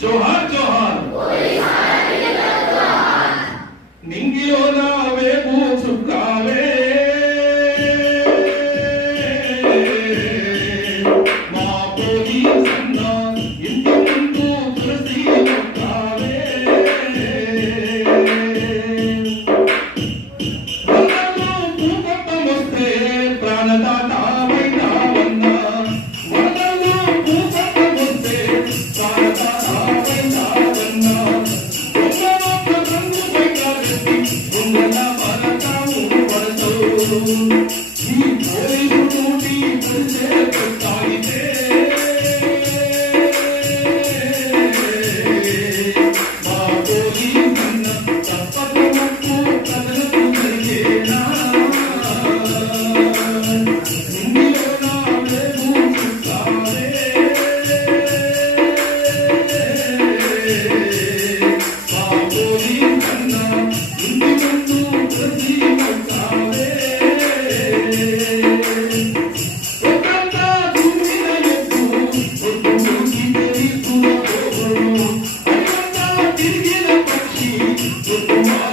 ಜೋಹರ್ ಜೋಹರ್ ನಿಂಗೆಯೋ ನಾವೇ ಕೂಸುತ್ತಾವೆ ಮಾ ಪೊಲೀಸ್ ఈ పోయి తోటి